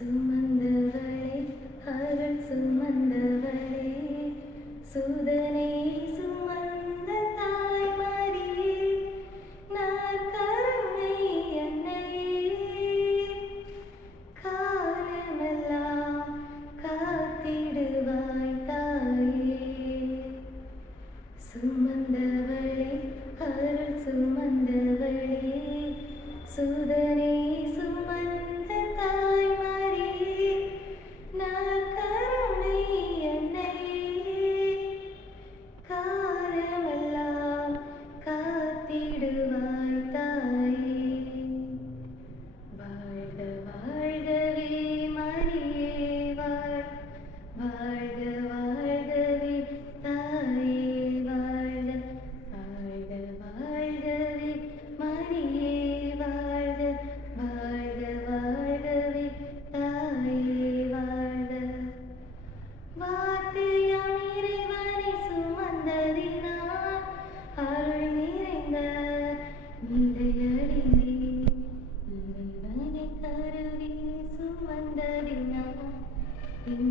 சுமந்தவளே அருள் சுமந்தவளே. சுதனை சுமந்த தாய் மாறியே நாற்கரமை என்னையே காலமெல்லாம் காத்திடுவாய் தாயே. சுமந்தவளே அருள் சுமந்தவளே. சுதனை